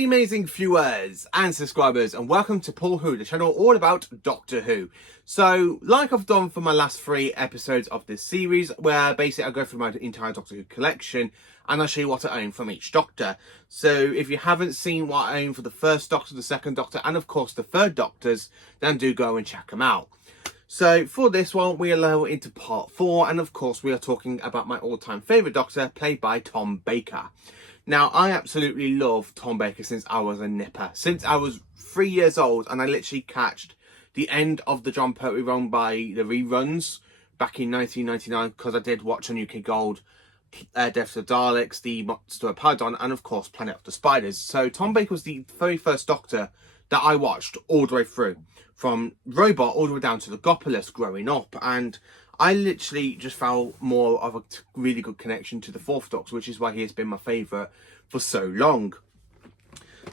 Amazing viewers and subscribers, and welcome to Paul Who, the channel all about Doctor Who. So, like I've done for my last 3 episodes of this series, where basically I go through my entire Doctor Who collection and I'll show you what I own from each Doctor. So, if you haven't seen what I own for the first Doctor, the second Doctor, and of course the third Doctors, then do go and check them out. So, for this one, we are now into part 4, and of course we are talking about my all-time favourite Doctor, played by Tom Baker. Now, I absolutely love Tom Baker since I was a nipper. Since I was 3 years old, and I literally catched the end of the John Pertwee run by the reruns back in 1999, because I did watch on UK Gold Death of the Daleks, The Monster of Paradon, and of course Planet of the Spiders. So Tom Baker was the very first Doctor that I watched all the way through, from Robot all the way down to the Gopolis growing up, and I literally just felt more of a really good connection to the fourth Doctor, which is why he has been my favourite for so long.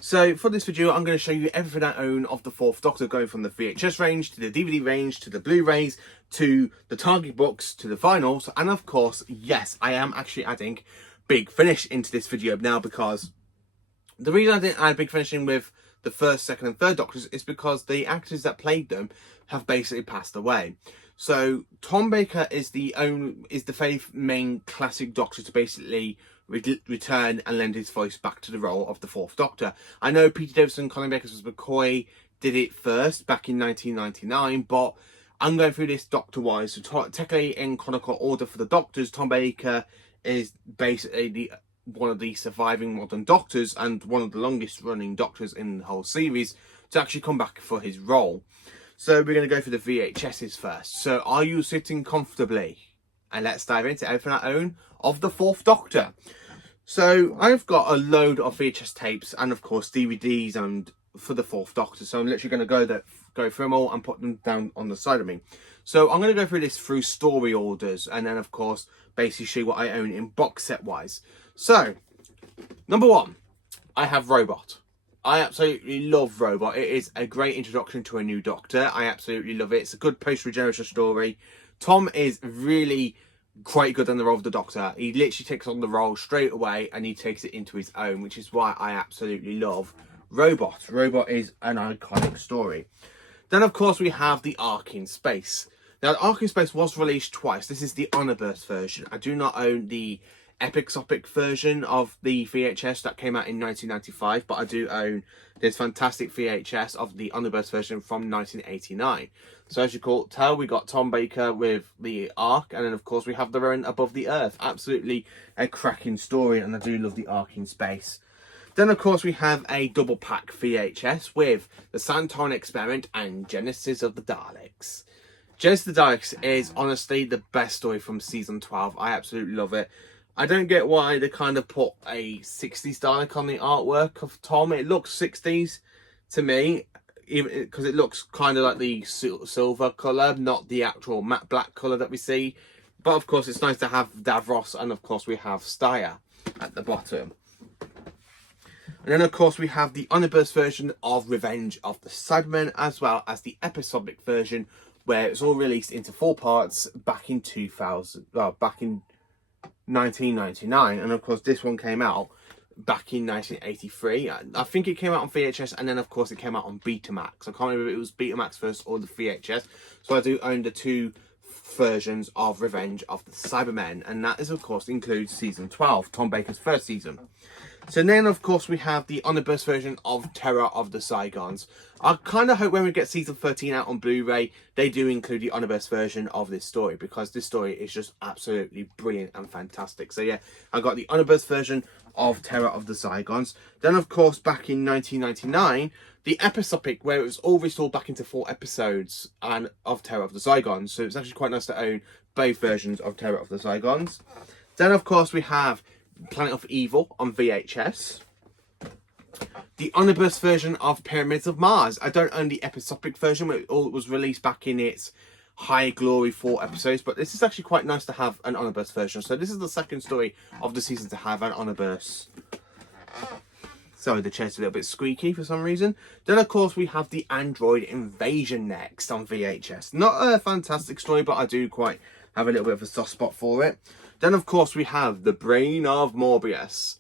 So for this video, I'm going to show you everything I own of the fourth Doctor, going from the VHS range to the DVD range to the Blu-rays to the Target books to the vinyls, and of course, yes, I am actually adding Big Finish into this video now, because the reason I didn't add Big Finishing with the first, second and third Doctors is because the actors that played them have basically passed away. So Tom Baker is the very main classic Doctor to basically return and lend his voice back to the role of the fourth Doctor. I know Peter Davison, Colin Baker was McCoy did it first back in 1999, but I'm going through this Doctor-wise. So technically in chronicle order for the Doctors, Tom Baker is basically one of the surviving modern Doctors and one of the longest running Doctors in the whole series to actually come back for his role. So we're going to go for the VHSs first. So are you sitting comfortably? And let's dive into everything I own of the fourth Doctor. So I've got a load of VHS tapes and of course DVDs and for the fourth Doctor. So I'm literally going to go through them all and put them down on the side of me. So I'm going to go through this through story orders and then of course basically show you what I own in box set wise. So number 1, I have Robot. I absolutely love Robot. It is a great introduction to a new Doctor. I absolutely love it. It's a good post-regeneration story. Tom is really quite good in the role of the Doctor. He literally takes on the role straight away and he takes it into his own, which is why I absolutely love Robot. Robot is an iconic story. Then, of course, we have The Ark in Space. Now, The Ark in Space was released twice. This is the Omniverse version. I do not own the Episopic version of the VHS that came out in 1995, but I do own this fantastic VHS of the Omniverse version from 1989. So as you can tell, we got Tom Baker with the Ark, and then of course we have the Run Above the Earth. Absolutely a cracking story, and I do love the Ark in Space. Then of course we have a double pack VHS with the Santon Experiment and Genesis of the Daleks. Genesis of the Daleks is honestly the best story from season 12. I absolutely love it. I don't get why they kind of put a 60s Dalek on the artwork of Tom. It looks 60s to me, even because it looks kind of like the silver colour, not the actual matte black colour that we see. But of course, it's nice to have Davros, and of course, we have Steyr at the bottom. And then, of course, we have the Omnibus version of Revenge of the Cybermen, as well as the Episopic version, where it's all released into 4 parts back in 1999, and of course this one came out back in 1983. I think it came out on VHS, and then of course it came out on Betamax. I can't remember if it was Betamax first or the VHS, so I do own the 2 versions of Revenge of the Cybermen, and that is of course includes season 12, Tom Baker's first season. So then of course we have the Omnibus version of Terror of the Saigons. I kind of hope when we get season 13 out on Blu-ray, they do include the Omnibus version of this story, because this story is just absolutely brilliant and fantastic. So yeah, I got the Omnibus version of Terror of the Saigons. Then of course back in 1999, the Episopic, where it was all restored back into 4 episodes and of Terror of the Saigons. So it's actually quite nice to own both versions of Terror of the Saigons. Then of course we have Planet of Evil on VHS. The Omnibus version of Pyramids of Mars. I don't own the Episopic version, where it all was released back in its high glory 4 episodes, but this is actually quite nice to have an omnibus version. So this is the second story of the season to have an omnibus. Sorry, the chair's a little bit squeaky for some reason. Then, of course, we have the Android Invasion next on VHS. Not a fantastic story, but I do quite have a little bit of a soft spot for it. Then, of course, we have The Brain of Morbius.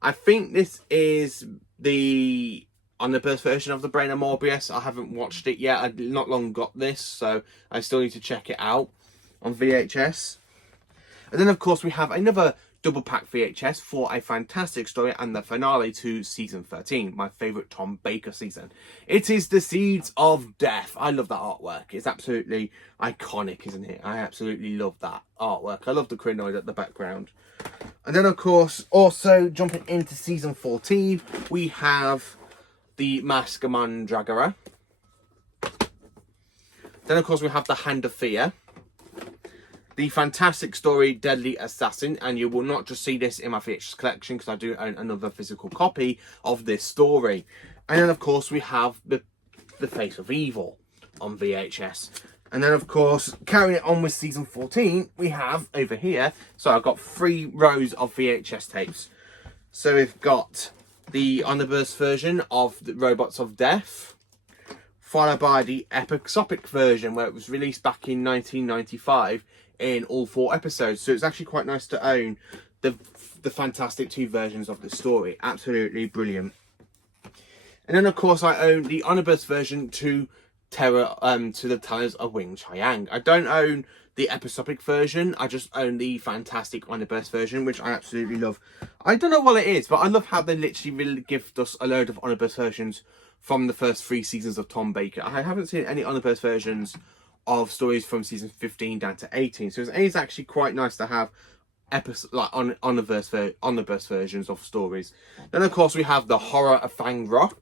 I think this is the omnibus version of The Brain of Morbius. I haven't watched it yet. I've not long got this, so I still need to check it out on VHS. And then, of course, we have another double pack VHS for a fantastic story and the finale to season 13, my favourite Tom Baker season. It is The Seeds of Death. I love that artwork. It's absolutely iconic, isn't it? I absolutely love that artwork. I love the crinoid at the background. And then, of course, also jumping into season 14, we have the Mask of Mandragora. Then, of course, we have the Hand of Fear. The fantastic story, Deadly Assassin, and you will not just see this in my VHS collection because I do own another physical copy of this story. And then, of course, we have the Face of Evil on VHS. And then, of course, carrying it on with season 14, we have over here, so I've got 3 rows of VHS tapes. So we've got the omnibus version of the Robots of Death, followed by the episodic version where it was released back in 1995 in all 4 episodes. So it's actually quite nice to own the fantastic 2 versions of the story. Absolutely brilliant. And then, of course, I own the omnibus version to the Tales of Wing Chiang. I don't own the episodic version. I just own the fantastic omnibus version, which I absolutely love. I don't know what it is, but I love how they literally really give us a load of omnibus versions from the first 3 seasons of Tom Baker. I haven't seen any omnibus versions of stories from season 15 down to 18, so it's actually quite nice to have omnibus versions of stories. Then, of course, we have The Horror of Fang Rock,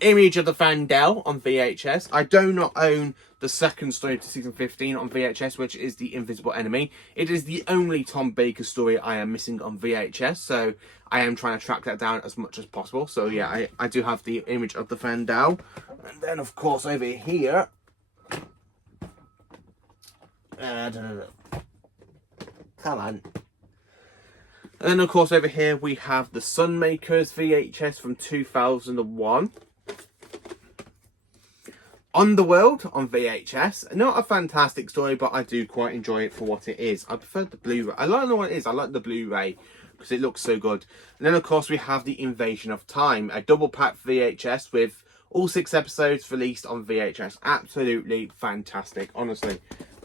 Image of the Fandel on VHS. I do not own the second story to season 15 on VHS, which is The Invisible Enemy. It is the only Tom Baker story I am missing on VHS, so I am trying to track that down as much as possible. So yeah, I do have the Image of the Fandel. And then, of course, over here, come on. And then, of course, over here we have the Sunmakers VHS from 2001. Underworld on VHS. Not a fantastic story, but I do quite enjoy it for what it is. I prefer the Blu-ray. I don't know what it is. I like the Blu-ray because it looks so good. And then, of course, we have the Invasion of Time, a double pack VHS with all 6 episodes released on VHS. Absolutely fantastic. Honestly,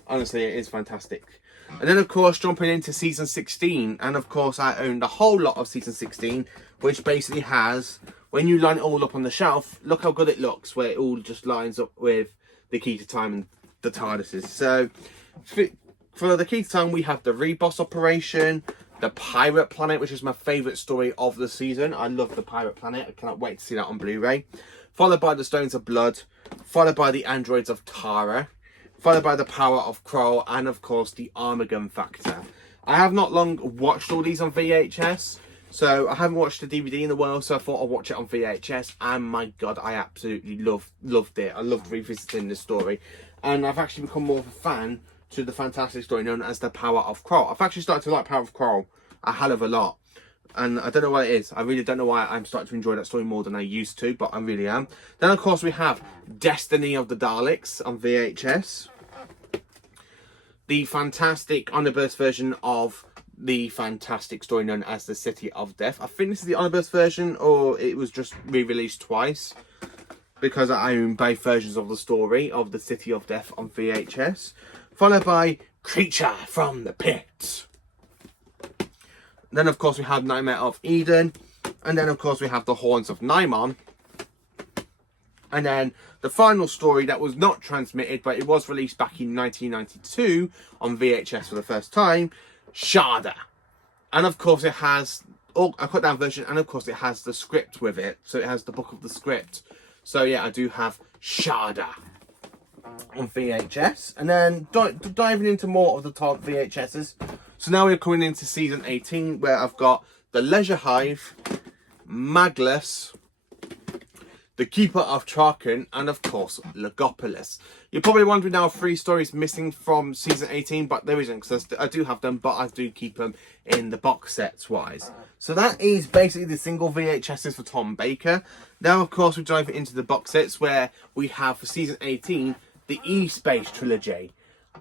it is fantastic. And then, of course, jumping into season 16, and of course I own the whole lot of season 16, which basically has, when you line it all up on the shelf, look how good it looks, where it all just lines up with the Key to Time and the TARDISes. So for the Key to Time, we have the Reboss Operation, the Pirate Planet, which is my favourite story of the season. I love the Pirate Planet. I cannot wait to see that on Blu-ray. Followed by the Stones of Blood, followed by the Androids of Tara, followed by the Power of Kroll, and of course the Armageddon Factor. I have not long watched all these on VHS, so I haven't watched the DVD in a while, so I thought I'd watch it on VHS, and my god, I absolutely loved it. I loved revisiting this story, and I've actually become more of a fan to the fantastic story known as the Power of Kroll. I've actually started to like Power of Kroll a hell of a lot, and I don't know what it is. I really don't know why I'm starting to enjoy that story more than I used to, but I really am. Then, of course, we have Destiny of the Daleks on VHS. The fantastic omnibus version of the fantastic story known as The City of Death. I think this is the omnibus version, or it was just re-released twice, because I own both versions of the story of The City of Death on VHS. Followed by Creature from the Pit. Then, of course, we have Nightmare of Eden. And then, of course, we have The Horns of Nimon. And then the final story that was not transmitted, but it was released back in 1992 on VHS for the first time, Shada. And of course it has a cut down version, and of course it has the script with it. So it has the book of the script. So yeah, I do have Shada on VHS. And then diving into more of the top VHSs. So now we're coming into season 18, where I've got The Leisure Hive, Magless, The Keeper of Traken, and of course, Legopolis. You're probably wondering now 3 stories missing from season 18, but there isn't, because I do have them, but I do keep them in the box sets wise. So that is basically the single VHSs for Tom Baker. Now, of course, we dive into the box sets where we have for season 18, the E-Space trilogy.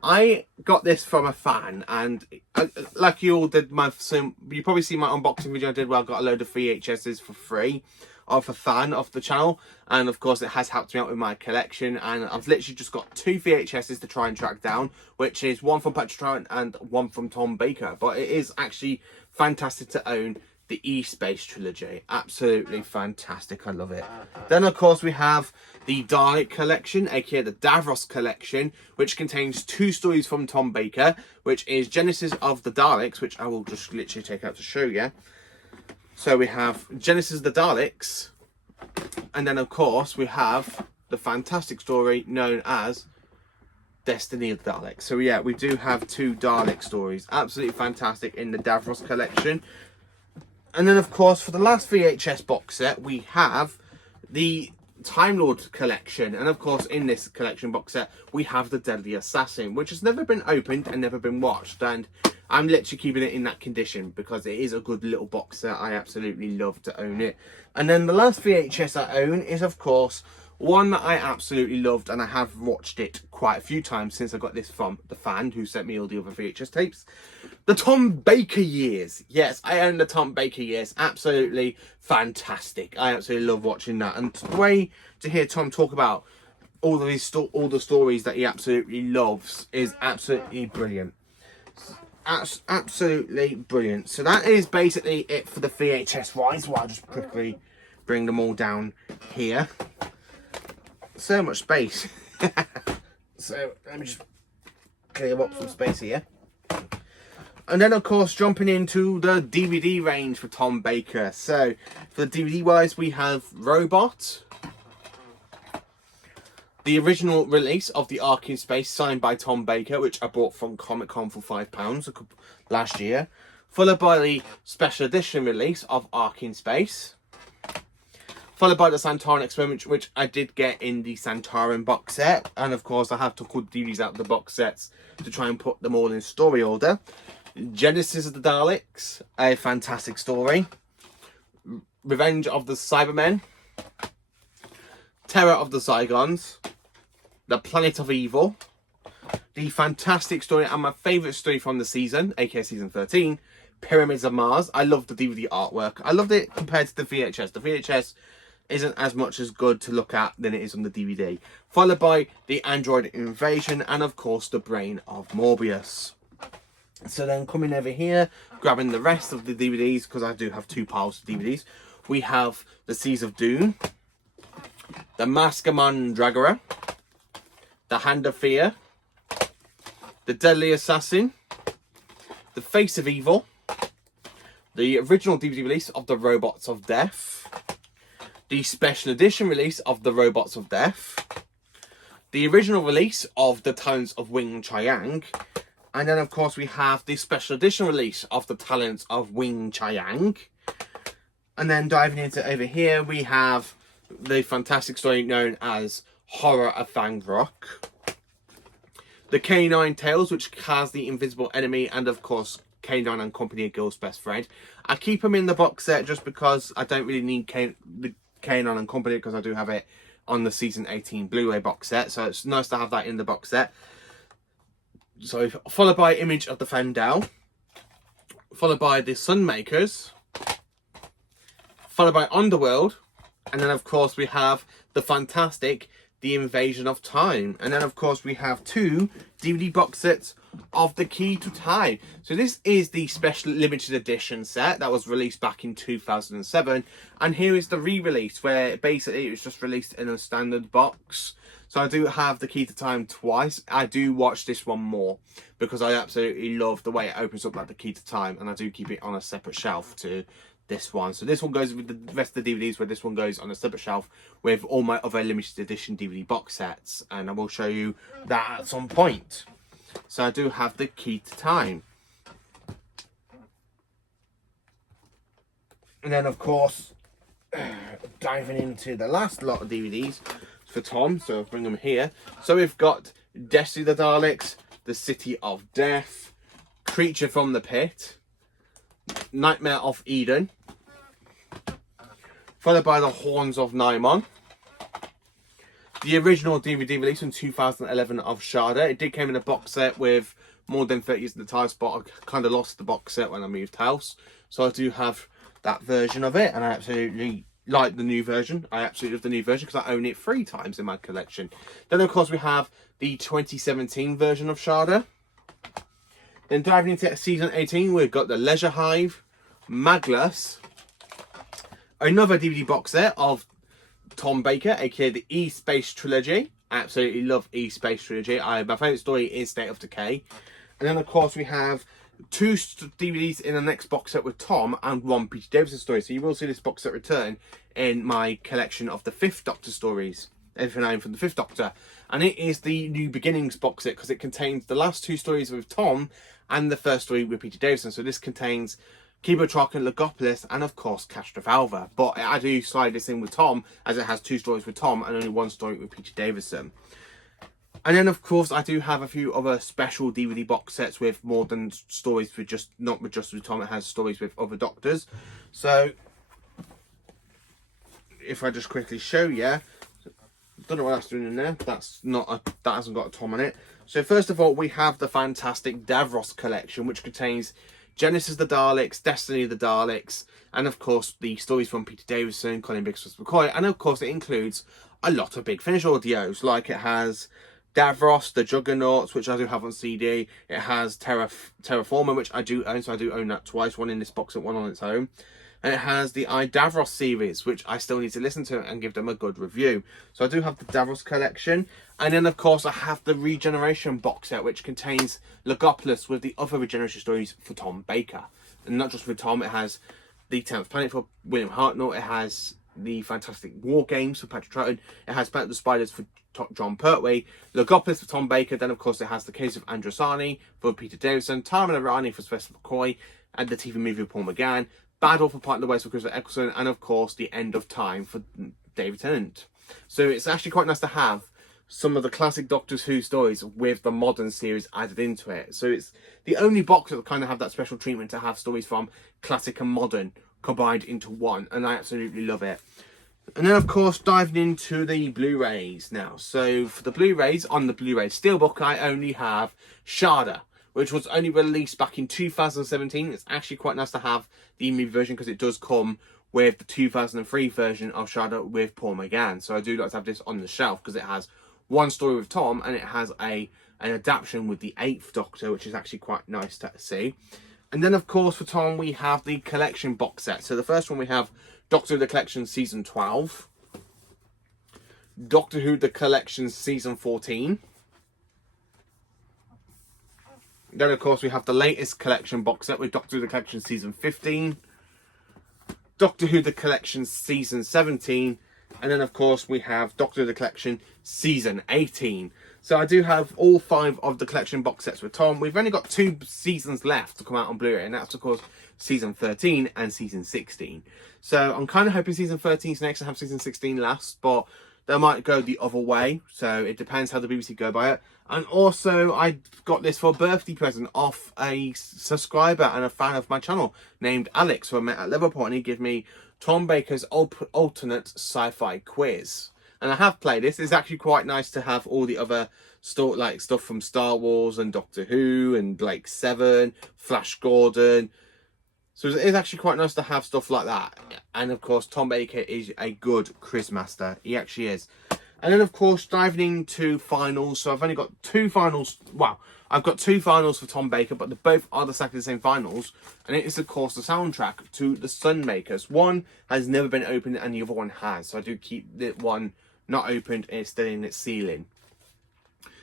I got this from a fan, and like you all did, you probably see my unboxing video I did where I got a load of VHSs for free of a fan of the channel, and of course it has helped me out with my collection. And I've literally just got 2 VHSs to try and track down, which is one from Patrick and one from Tom Baker. But it is actually fantastic to own the E-Space trilogy. Absolutely fantastic. I love it. Then of course we have the Dalek collection, aka the Davros collection, which contains 2 stories from Tom Baker, which is Genesis of the Daleks, which I will just literally take out to show you. So we have Genesis of the Daleks, and then of course we have the fantastic story known as Destiny of the Daleks. So yeah, we do have 2 Dalek stories. Absolutely fantastic in the Davros collection. And then of course for the last VHS box set we have the Time Lord collection, and of course in this collection box set we have the Deadly Assassin, which has never been opened and never been watched, and I'm literally keeping it in that condition because it is a good little box set. I absolutely love to own it. And then the last VHS I own is of course one that I absolutely loved, and I have watched it quite a few times since I got this from the fan who sent me all the other VHS tapes. The Tom Baker years. Yes, I own the Tom Baker years. Absolutely fantastic. I absolutely love watching that. And the way to hear Tom talk about all the stories that he absolutely loves is absolutely brilliant. Absolutely brilliant. So that is basically it for the VHS wise. Well, I'll just quickly bring them all down here. So much space. So let me just clear up some space here. And then of course jumping into the DVD range for Tom Baker. So for the DVD wise we have Robot, the original release of the Ark in Space signed by Tom Baker, which I bought from Comic Con for £5 last year, followed by the special edition release of Ark in Space, followed by the Santaran Experiment, which I did get in the Santaran box set. And of course I have to cut these out of the box sets to try and put them all in story order. Genesis of the Daleks, a fantastic story. Revenge of the Cybermen, Terror of the Zygons, The Planet of Evil, the fantastic story and my favourite story from the season, aka season 13, Pyramids of Mars. I love the DVD artwork. I loved it compared to the VHS. The VHS isn't as much as good to look at than it is on the DVD. Followed by the Android Invasion and of course the Brain of Morbius. So then coming over here, grabbing the rest of the DVDs, because I do have 2 piles of DVDs. We have The Seas of Doom, The Mask of Mandragora, The Hand of Fear, The Deadly Assassin, The Face of Evil, the original DVD release of The Robots of Death, the special edition release of The Robots of Death, the original release of The Talents of Wing Chiang, and then of course we have the special edition release of The Talents of Wing Chiang. And then diving into over here we have the fantastic story known as Horror of Fang Rock, the K9 Tales, which has the Invisible Enemy, and of course K9 and Company, a Girl's Best Friend. I keep them in the box set just because I don't really need the K9 and Company, because I do have it on the season 18 Blu-ray box set, so it's nice to have that in the box set. So followed by Image of the Fendel, followed by the Sunmakers, followed by Underworld, and then of course we have the fantastic The Invasion of Time. And then of course we have 2 DVD box sets of The Key to Time. So this is the special limited edition set that was released back in 2007. And here is the re-release, where basically it was just released in a standard box. So I do have The Key to Time twice. I do watch this one more because I absolutely love the way it opens up like The Key to Time. And I do keep it on a separate shelf to this one. So this one goes with the rest of the DVDs, where this one goes on a separate shelf with all my other limited edition DVD box sets, and I will show you that at some point. So I do have The Key to Time, and then of course diving into the last lot of DVDs for Tom, so I'll bring them here. So we've got Destiny of the Daleks, The City of Death, Creature from the Pit, Nightmare of Eden, followed by The Horns of Nymon, the original DVD release in 2011 of Shada. It did come in a box set with more than 30 years in the time spot. I kind of lost the box set when I moved house, so I do have that version of it, and I absolutely like the new version. I absolutely love the new version because I own it 3 times in my collection. Then of course we have the 2017 version of Shada. Then diving into season 18, we've got the Leisure Hive, Maglus, another DVD box set of Tom Baker, aka the E-Space Trilogy. I absolutely love E-Space Trilogy. My favourite story is State of Decay. And then of course we have 2 DVDs in the next box set with Tom and 1 Peter Davison story. So you will see this box set return in my collection of the 5th Doctor stories. Everything I own from the 5th Doctor. And it is the New Beginnings box set because it contains the last 2 stories with Tom and the first story with Peter Davison. So this contains Kibotrock and Logopolis and of course Castrofalva. But I do slide this in with Tom as it has 2 stories with Tom and only 1 story with Peter Davison. And then of course I do have a few other special DVD box sets with more than stories with not just with Tom. It has stories with other Doctors. So if I just quickly show you, don't know what that's doing in there. That hasn't got a Tom on it. So first of all we have the fantastic Davros collection, which contains Genesis of the Daleks, Destiny of the Daleks, and of course the stories from Peter Davison, Colin Bixby McCoy, and of course it includes a lot of Big Finish audios. Like it has Davros, the Juggernauts, which I do have on CD. It has Terraformer, which I do own, so I do own that twice, one in this box and one on its own. And it has the Davros series, which I still need to listen to and give them a good review. So I do have the Davros collection. And then, of course, I have the Regeneration box set, which contains Logopolis with the other Regeneration stories for Tom Baker. And not just for Tom, it has the 10th Planet for William Hartnell. It has the Fantastic War Games for Patrick Troughton. It has Planet of the Spiders for John Pertwee, Logopolis for Tom Baker. Then, of course, it has The Case of Androsani for Peter Davison, Time and Irani for Sylvester McCoy, and the TV movie of Paul McGann, Battle for Part of the West for Christopher Eccleston, and of course The End of Time for David Tennant. So it's actually quite nice to have some of the classic Doctor Who stories with the modern series added into it. So it's the only box that kind of have that special treatment to have stories from classic and modern combined into one, and I absolutely love it. And then of course diving into the Blu-rays now. So for the Blu-rays, on the Blu-ray Steelbook I only have Shada, which was only released back in 2017. It's actually quite nice to have the movie version because it does come with the 2003 version of Shada with Paul McGann. So I do like to have this on the shelf because it has 1 story with Tom and it has an adaptation with the 8th Doctor, which is actually quite nice to see. And then of course for Tom we have the collection box set. So the first one we have Doctor Who The Collection Season 12, Doctor Who The Collection Season 14. Then, of course, we have the latest collection box set with Doctor Who The Collection Season 15, Doctor Who The Collection Season 17, and then, of course, we have Doctor Who The Collection Season 18. So I do have all 5 of the collection box sets with Tom. We've only got 2 seasons left to come out on Blu-ray, and that's, of course, Season 13 and Season 16. So I'm kind of hoping Season 13 is next to have Season 16 last, but they might go the other way, so it depends how the BBC go by it. And also, I got this for a birthday present off a subscriber and a fan of my channel named Alex, who I met at Liverpool, and he gave me Tom Baker's alternate sci-fi quiz. And I have played this. It's actually quite nice to have all the other stuff from Star Wars and Doctor Who and Blake 7, Flash Gordon. So it's actually quite nice to have stuff like that. And of course, Tom Baker is a good quiz master. He actually is. And then of course, diving into finals. So I've only got 2 finals. Well, I've got 2 finals for Tom Baker, but they both are exactly the same finals. And it is of course the soundtrack to The Sunmakers. One has never been opened and the other one has. So I do keep the one not opened and it's still in its sealing.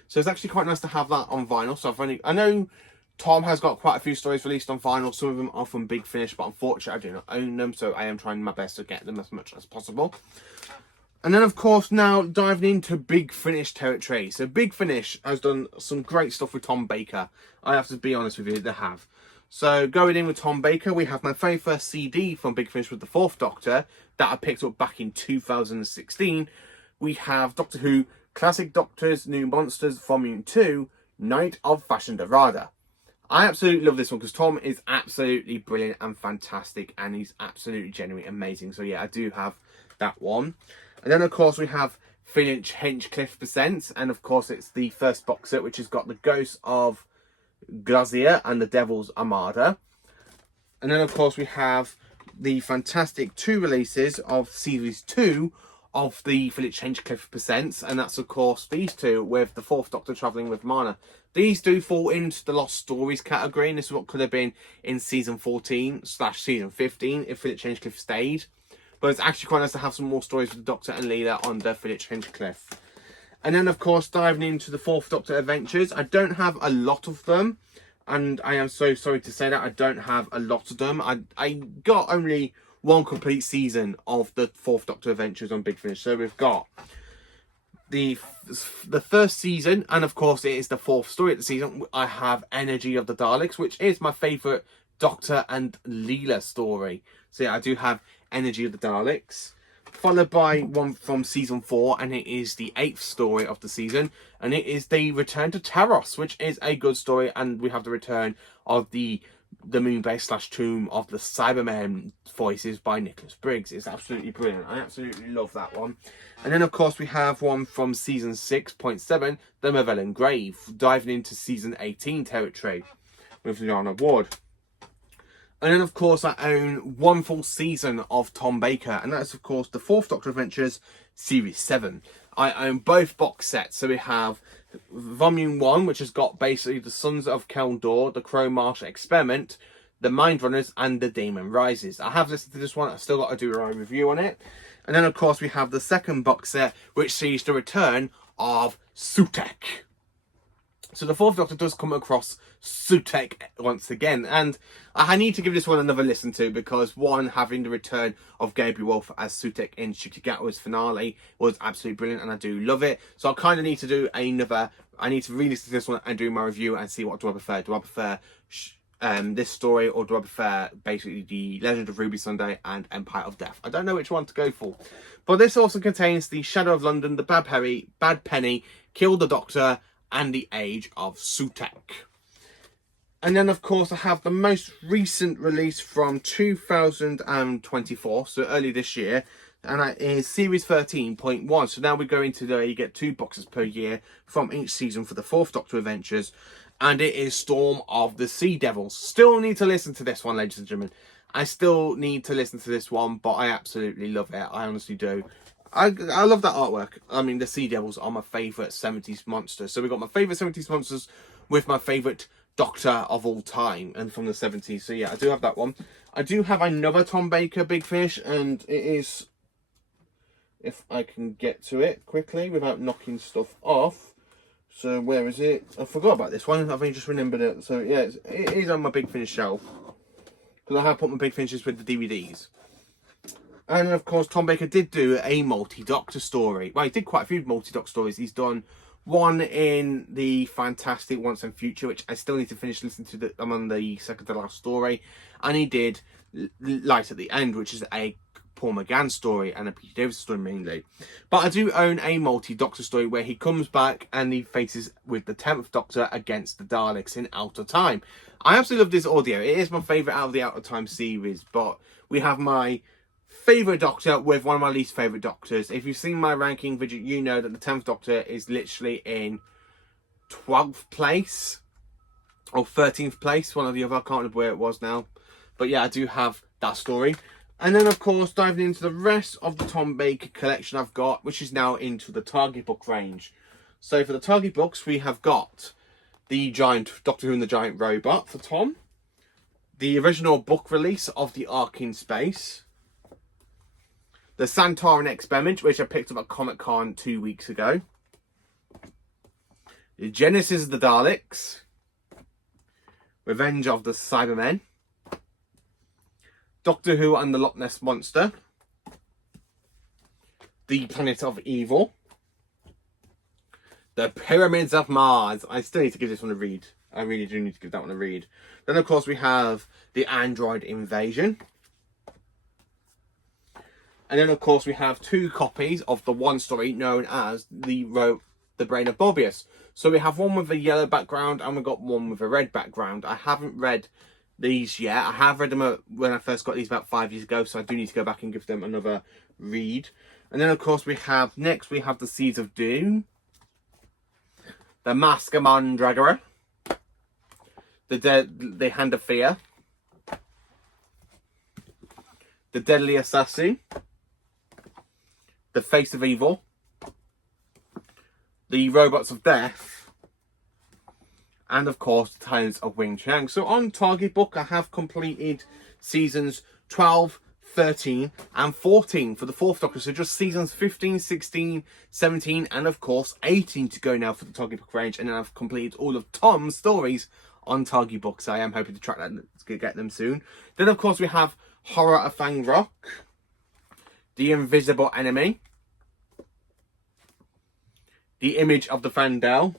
So it's actually quite nice to have that on vinyl. So I know Tom has got quite a few stories released on vinyl. Some of them are from Big Finish, but unfortunately I do not own them, so I am trying my best to get them as much as possible. And then of course now diving into Big Finish territory. So Big Finish has done some great stuff with Tom Baker. I have to be honest with you, they have. So going in with Tom Baker, we have my very first CD from Big Finish with the Fourth Doctor that I picked up back in 2016. We have Doctor Who Classic Doctors, New Monsters, Volume 2, Night of Fashion Dorada. I absolutely love this one because Tom is absolutely brilliant and fantastic, and he's absolutely genuinely amazing. So yeah, I do have that one. And then of course we have Finch Hinchcliffe Presents, and of course it's the first box set, which has got the Ghosts of Glazier and the Devil's Armada. And then of course we have the fantastic 2 releases of series 2 of the Finch Hinchcliffe Presents, and that's of course these 2 with the Fourth Doctor travelling with Marna. These do fall into the Lost Stories category, and this is what could have been in season 14/season 15 if Finch Hinchcliffe stayed. But it's actually quite nice to have some more stories with the Doctor and Leela on the Finch Hinchcliffe. And then of course diving into the Fourth Doctor adventures. I don't have a lot of them, and I am so sorry to say that I don't have a lot of them. I got only one complete season of the Fourth Doctor adventures on Big Finish. So we've got the first season, and of course it is the 4th story of the season. I have Energy of the Daleks, which is my favourite Doctor and Leela story. So yeah, I do have Energy of the Daleks, followed by one from season 4, and it is the 8th story of the season, and it is the Return to Taros, which is a good story. And we have the return of the Moonbase / Tomb of the Cybermen voices by Nicholas Briggs. It's absolutely brilliant. I absolutely love that one. And then of course we have one from season 6.7, The Mavellan Grave, diving into season 18 territory with Liana Ward. And then of course I own one full season of Tom Baker, and that's of course the Fourth Doctor Adventures series 7. I own both box sets. So we have Volume 1, which has got basically the Sons of Keldor, the Crow Marsh Experiment, the Mind Runners, and the Demon Rises. I have listened to this one. I've still got to do a review on it. And then of course we have the second box set, which sees the return of Sutekh. So the Fourth Doctor does come across Sutekh once again, and I need to give this one another listen to, because one, having the return of Gabriel Wolf as Sutekh in Shikigata's finale was absolutely brilliant, and I do love it. So I kind of need to do I need to re-listen to this one and do my review and see what do I prefer. Do I prefer this story, or do I prefer basically the Legend of Ruby Sunday and Empire of Death? I don't know which one to go for. But this also contains the Shadow of London, the Bad Penny, Kill the Doctor, and the Age of Sutekh. And then of course I have the most recent release from 2024, so early this year, and that is series 13.1. So now we go into you get 2 boxes per year from each season for the Fourth Doctor Adventures, and it is Storm of the Sea Devils. Still need to listen to this one, ladies and gentlemen. I still need to listen to this one, but I absolutely love it. I honestly do. I love that artwork. I mean, the Sea Devils are my favourite 70s monsters. So we got my favourite 70s monsters with my favourite Doctor of all time, and from the 70s. So yeah, I do have that one. I do have another Tom Baker Big Fish, and it is, if I can get to it quickly without knocking stuff off. So where is it? I forgot about this one. I've only just remembered it. So yeah, it is on my Big Finish shelf, because I have put my Big Finishes with the DVDs. And of course, Tom Baker did do a multi-Doctor story. Well, he did quite a few multi-Doctor stories. He's done one in the fantastic Once and Future, which I still need to finish listening to. I'm on the second to last story. And he did Light at the End, which is a Paul McGann story and a Peter Davis story mainly. But I do own a multi-Doctor story where he comes back and he faces with the 10th Doctor against the Daleks in Out of Time. I absolutely love this audio. It is my favourite out of the Out of Time series, but we have my favourite Doctor with one of my least favourite Doctors. If you've seen my ranking video, you know that the 10th Doctor is literally in 12th place or 13th place, one or the other. I can't remember where it was now, but yeah, I do have that story. And then of course diving into the rest of the Tom Baker collection I've got, which is now into the Target book range. So for the Target books, we have got the Giant Doctor Who and the Giant Robot for Tom, the original book release of The Ark in Space, the Santorin Experiment, which I picked up at Comic-Con 2 weeks ago, the Genesis of the Daleks, Revenge of the Cybermen, Doctor Who and the Loch Ness Monster, The Planet of Evil, The Pyramids of Mars. I still need to give this one a read. I really do need to give that one a read. Then, of course, we have The Android Invasion. And then, of course, we have 2 copies of the one story known as The Brain of Morbius. So we have one with a yellow background and we've got one with a red background. I haven't read these yet. I have read them when I first got these about 5 years ago, so I do need to go back and give them another read. And then, of course, we have the Seeds of Doom, the Mask of Mandragora, the Hand of Fear, the Deadly Assassin, the Face of Evil, the Robots of Death, and of course the Tales of Wing Chang. So on Target Book, I have completed seasons 12, 13 and 14 for the 4th Doctor. So just seasons 15, 16, 17 and of course 18 to go now for the Target Book range. And then I've completed all of Tom's stories on Target Book. So I am hoping to track that, to get them soon. Then of course we have Horror of Fang Rock, The Invisible Enemy, The Image of the Fandel,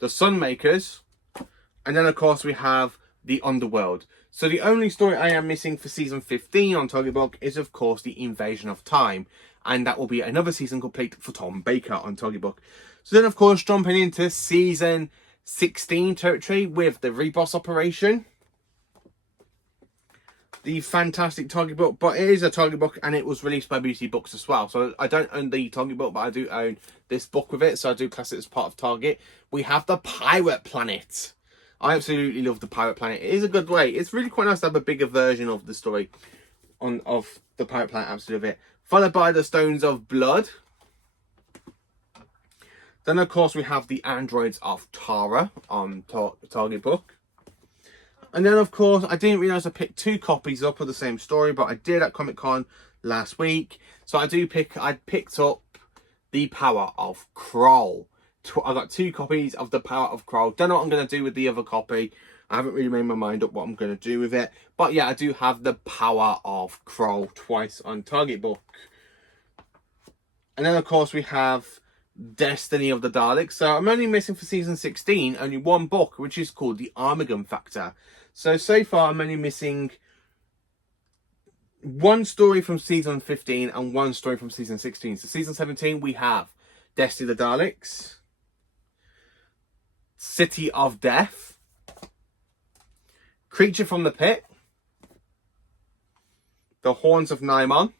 The Sunmakers, and then of course we have The Underworld. So the only story I am missing for season 15 on Target Book is of course The Invasion of Time, and that will be another season complete for Tom Baker on Target Book. So then of course jumping into season 16 territory with the Reboss Operation, the fantastic Target Book, but it is a Target Book and it was released by BBC Books as well. So I don't own the Target Book, but I do own this book with it, so I do class it as part of Target. We have the Pirate Planet. I absolutely love the Pirate Planet. It is a good way. It's really quite nice to have a bigger version of the story of the Pirate Planet. Absolutely love it. Followed by the Stones of Blood. Then of course we have the Androids of Tara on Target Book. And then, of course, I didn't realise I picked 2 copies up of the same story, but I did at Comic Con last week. So I picked up The Power of Kroll. I got 2 copies of The Power of Kroll. Don't know what I'm going to do with the other copy. I haven't really made my mind up what I'm going to do with it. But yeah, I do have The Power of Kroll twice on Target Book. And then, of course, we have Destiny of the Daleks. So I'm only missing for season 16 only 1 book, which is called The Armageddon Factor. So far I'm only missing 1 story from season 15 and 1 story from season 16. So season 17 we have Destiny of the Daleks, City of Death, Creature from the Pit, The Horns of Nymon.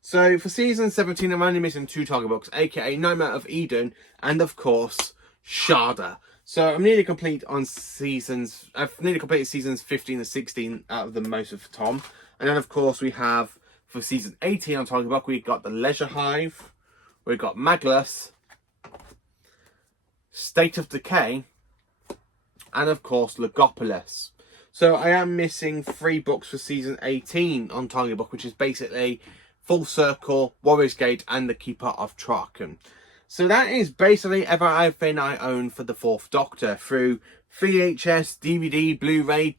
So for season 17 I'm only missing 2 Target Books, aka Nightmare of Eden and of course Sharda. So I'm nearly complete on seasons. I've nearly completed seasons 15 and 16 out of the most of Tom. And then of course we have for season 18 on Target Book, we've got the Leisure Hive, we've got Maglus, State of Decay, and of course Legopolis. So I am missing 3 books for season 18 on Target Book, which is basically Full Circle, Warrior's Gate, and The Keeper of Traken. So that is basically everything I own for the 4th Doctor through VHS, DVD, Blu-ray,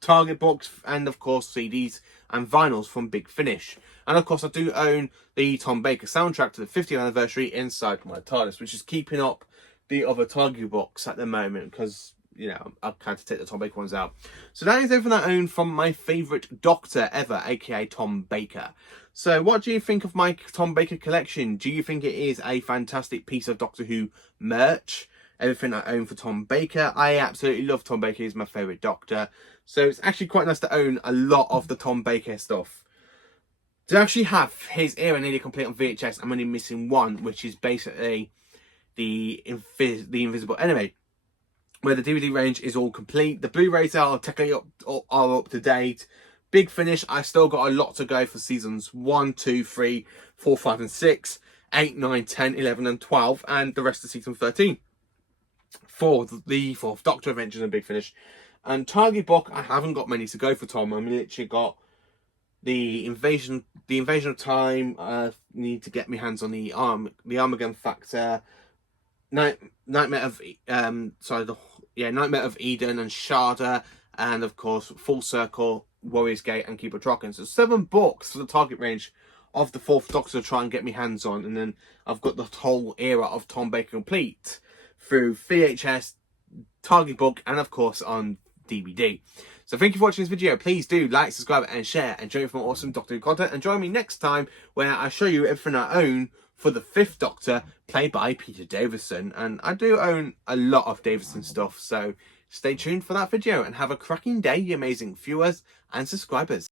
Target Books, and of course CDs and vinyls from Big Finish. And of course I do own the Tom Baker soundtrack to the 50th anniversary inside my TARDIS, which is keeping up the other Target Books at the moment because, you know, I've had to take the Tom Baker ones out. So that is everything I own from my favourite Doctor ever, aka Tom Baker. So what do you think of my Tom Baker collection? Do you think it is a fantastic piece of Doctor Who merch? Everything I own for Tom Baker. I absolutely love Tom Baker. He's my favourite Doctor. So it's actually quite nice to own a lot of the Tom Baker stuff. To actually have his era nearly complete on VHS, I'm only missing 1, which is basically the Invisible Enemy, where the DVD range is all complete. The Blu-rays are technically up to date. Big Finish, I still got a lot to go for seasons 1, 2, 3, 4, 5 and 6, 8, 9, 10, 11 and 12, and the rest of season 13 for the 4th Doctor Adventures and Big Finish. And Target Book, I haven't got many to go for, Tom. I've literally got the Invasion of Time. I need to get my hands on the Armageddon Factor, Nightmare of Eden and Sharda, and of course Full Circle, Warrior's Gate and Keeper of Traken. So 7 books for the Target range of the Fourth Doctor to try and get me hands on, and then I've got the whole era of Tom Baker complete through VHS, Target book, and of course on DVD. So thank you for watching this video. Please do like, subscribe and share, and join me for more awesome Doctor Who content, and join me next time where I show you everything I own for the Fifth Doctor, played by Peter Davison. And I do own a lot of Davison stuff, so stay tuned for that video, and have a cracking day, you amazing viewers and subscribers.